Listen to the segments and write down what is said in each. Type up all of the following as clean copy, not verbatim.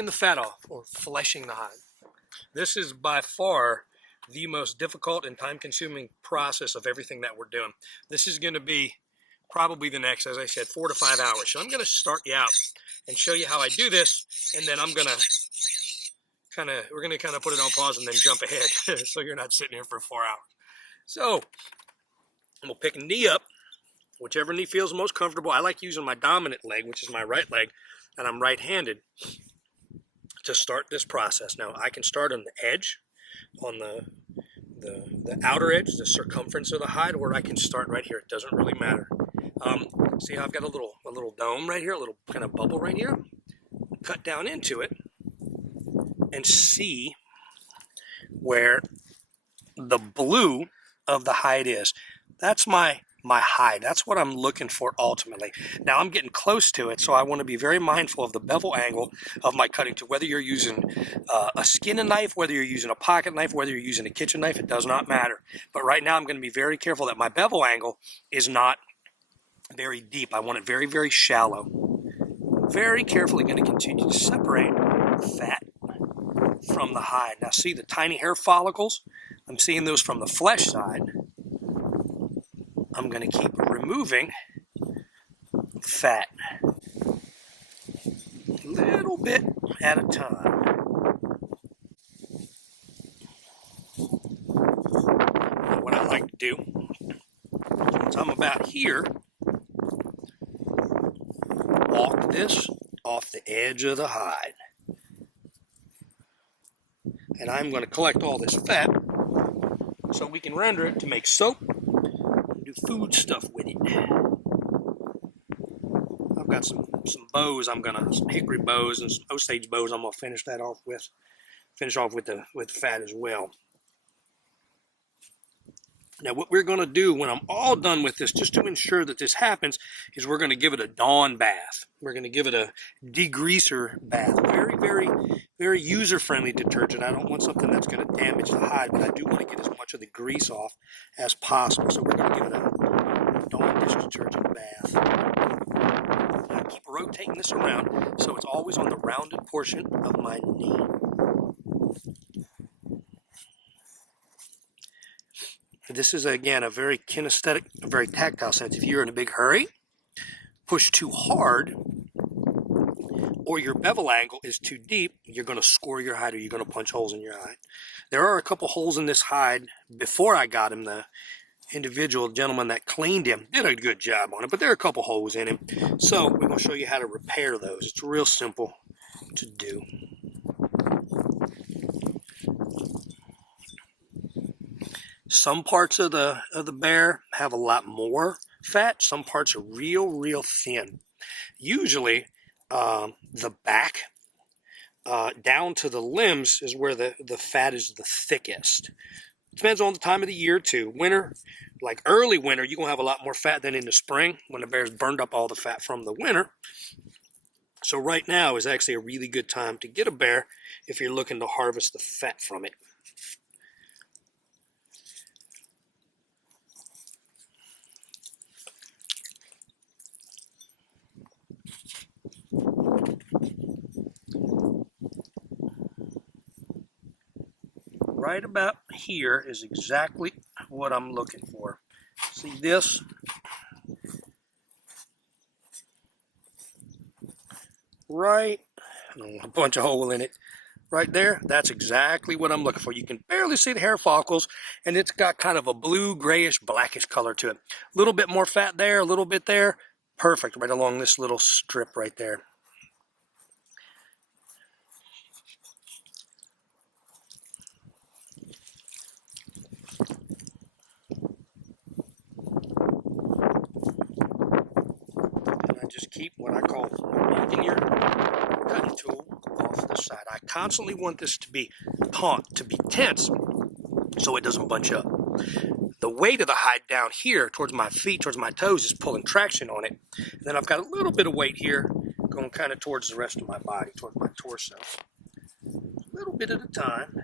taking the fat off or fleshing the hide. This is by far the most difficult and time-consuming process of everything that we're doing. This is going to be probably the next, as I said, 4 to 5 hours. So I'm going to start you out and show you how I do this, and then we're going to kind of put it on pause and then jump ahead so you're not sitting here for 4 hours. So I'm going to pick a knee up, whichever knee feels most comfortable. I like using my dominant leg, which is my right leg, and I'm right-handed to start this process. Now, I can start on the edge, on the outer edge, the circumference of the hide, or I can start right here. It doesn't really matter. See how I've got a little dome right here, a little kind of bubble right here? Cut down into it and see where the blue of the hide is. That's my hide. That's what I'm looking for ultimately. Now I'm getting close to it, so I want to be very mindful of the bevel angle of my cutting tool. Whether you're using a skinning knife, whether you're using a pocket knife, whether you're using a kitchen knife, it does not matter. But right now I'm going to be very careful that my bevel angle is not very deep. I want it very, very shallow. Very carefully going to continue to separate the fat from the hide. Now see the tiny hair follicles? I'm seeing those from the flesh side. I'm going to keep removing fat a little bit at a time. Now what I like to do, once I'm about here, walk this off the edge of the hide. And I'm going to collect all this fat so we can render it to make soap and do food stuff with it. I've got some bows. Some hickory bows and some Osage bows. I'm going to finish off with the fat as well. Now what we're going to do when I'm all done with this, just to ensure that this happens, is we're going to give it a Dawn bath. We're going to give it a degreaser bath. Very, very, very user-friendly detergent. I don't want something that's going to damage the hide, but I do want to get as much of the grease off as possible. So we're going to give it a Dawn dish detergent bath. I keep rotating this around so it's always on the rounded portion of my knee. This is, again, a very kinesthetic, a very tactile sense. If you're in a big hurry, push too hard, or your bevel angle is too deep, you're going to score your hide or you're going to punch holes in your hide. There are a couple holes in this hide before I got him. The individual gentleman that cleaned him did a good job on it, but there are a couple holes in him. So we're going to show you how to repair those. It's real simple to do. Some parts of the bear have a lot more fat. Some parts are real thin. Usually, the back down to the limbs is where the fat is the thickest. Depends on the time of the year too. Winter, like early winter, you're gonna have a lot more fat than in the spring when the bear's burned up all the fat from the winter. So right now is actually a really good time to get a bear if you're looking to harvest the fat from it. Right about here is exactly what I'm looking for. See this? Right, a bunch of hole in it. Right there, that's exactly what I'm looking for. You can barely see the hair follicles, and it's got kind of a blue, grayish, blackish color to it. A little bit more fat there, a little bit there. Perfect, right along this little strip right there. Just keep what I call yanking your cutting tool off the side. I constantly want this to be taut, to be tense, so it doesn't bunch up. The weight of the hide down here towards my feet, towards my toes, is pulling traction on it. And then I've got a little bit of weight here going kind of towards the rest of my body, towards my torso. A little bit at a time.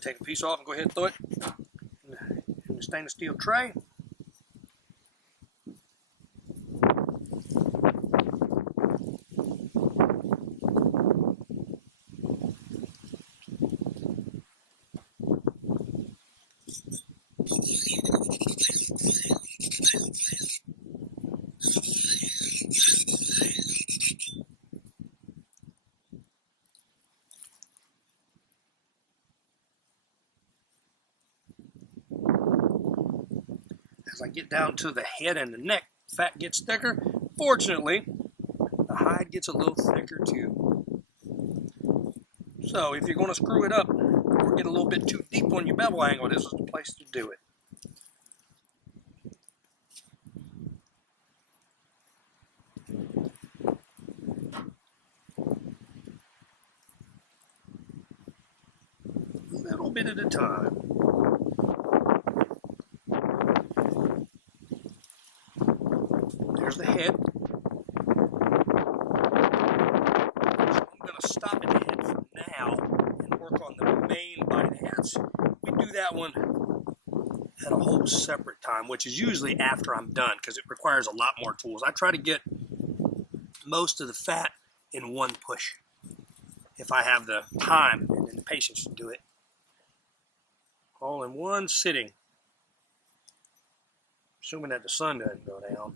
Take a piece off and go ahead and throw it in stainless steel tray. As I get down to the head and the neck, fat gets thicker. Fortunately, the hide gets a little thicker too. So if you're going to screw it up or get a little bit too deep on your bevel angle, this is the place to do it. A little bit at a time. There's the head. So I'm going to stop at the head for now and work on the main body. The heads, we do that one at a whole separate time, which is usually after I'm done because it requires a lot more tools. I try to get most of the fat in one push if I have the time and the patience to do it. All in one sitting, assuming that the sun doesn't go down.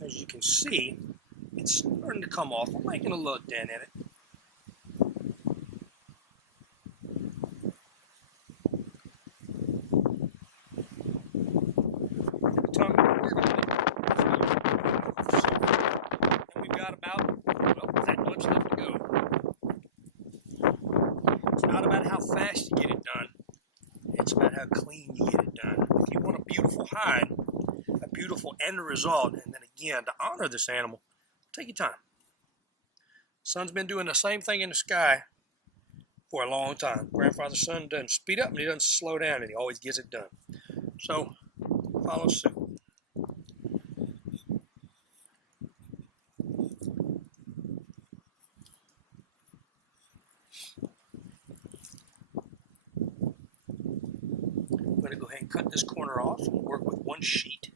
As you can see, it's starting to come off. We're making a little dent in it. And we've got about, well, that much left to go. It's not about how fast you get it done. It's about how clean you get it done. If you want a beautiful hide, a beautiful end result, and then again, to honor this animal, take your time. Sun's been doing the same thing in the sky for a long time. Grandfather's sun doesn't speed up and he doesn't slow down, and he always gets it done. So, follow suit. I'm going to go ahead and cut this corner off and work with one sheet.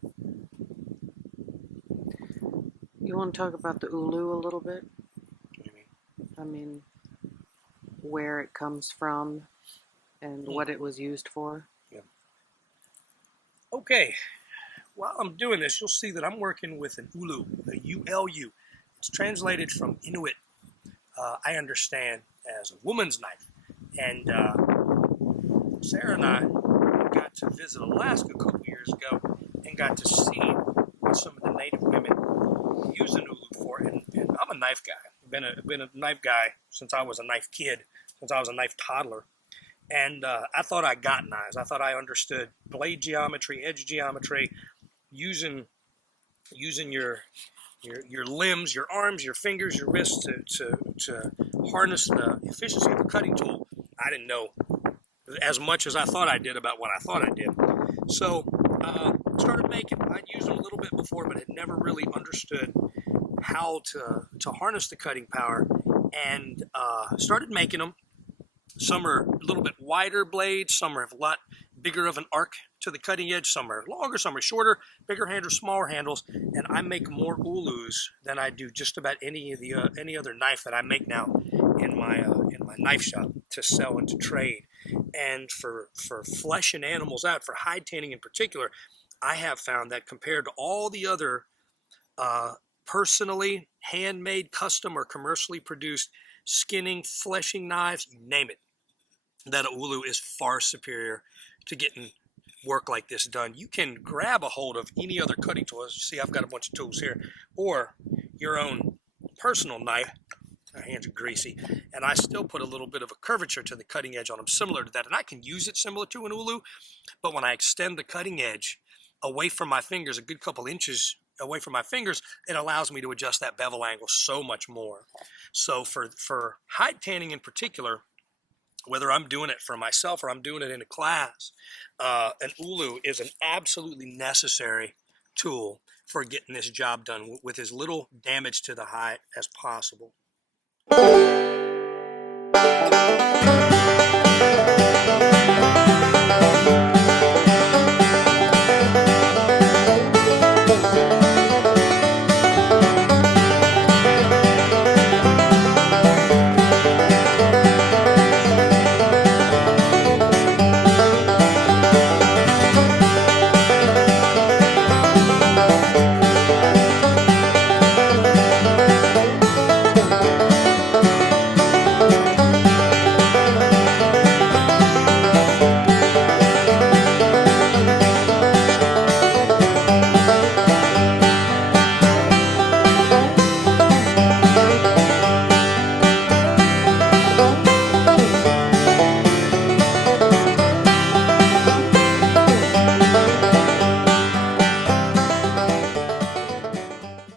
You want to talk about the ulu a little bit? What do you mean? I mean, where it comes from and what it was used for. Yeah. Okay, while I'm doing this, you'll see that I'm working with an ulu, a U-L-U. It's translated from Inuit, I understand, as a woman's knife. And Sarah and I got to visit Alaska a couple years ago and got to see what some of the native women use an ulu for. And I'm a knife guy. I've been a knife guy since I was a knife kid, since I was a knife toddler. And I thought I got knives. I thought I understood blade geometry, edge geometry, using your limbs, your arms, your fingers, your wrists to harness the efficiency of a cutting tool. I didn't know as much as I thought I did about what I thought I did. So started making. I'd used them a little bit before, but had never really understood how to harness the cutting power, and started making them. Some are a little bit wider blades, some are a lot bigger of an arc to the cutting edge, some are longer, some are shorter, bigger handles, smaller handles, and I make more ulus than I do just about any other knife that I make now in my knife shop to sell and to trade. And for fleshing animals out, for hide tanning in particular, I have found that compared to all the other personally handmade, custom, or commercially produced skinning, fleshing knives, you name it, that a ulu is far superior to getting work like this done. You can grab a hold of any other cutting tool. As you see, I've got a bunch of tools here, or your own personal knife. My hands are greasy, and I still put a little bit of a curvature to the cutting edge on them, similar to that, and I can use it similar to an ulu, but when I extend the cutting edge away from my fingers, a good couple inches away from my fingers, it allows me to adjust that bevel angle so much more. So for hide tanning in particular, whether I'm doing it for myself or I'm doing it in a class, an ulu is an absolutely necessary tool for getting this job done with as little damage to the hide as possible.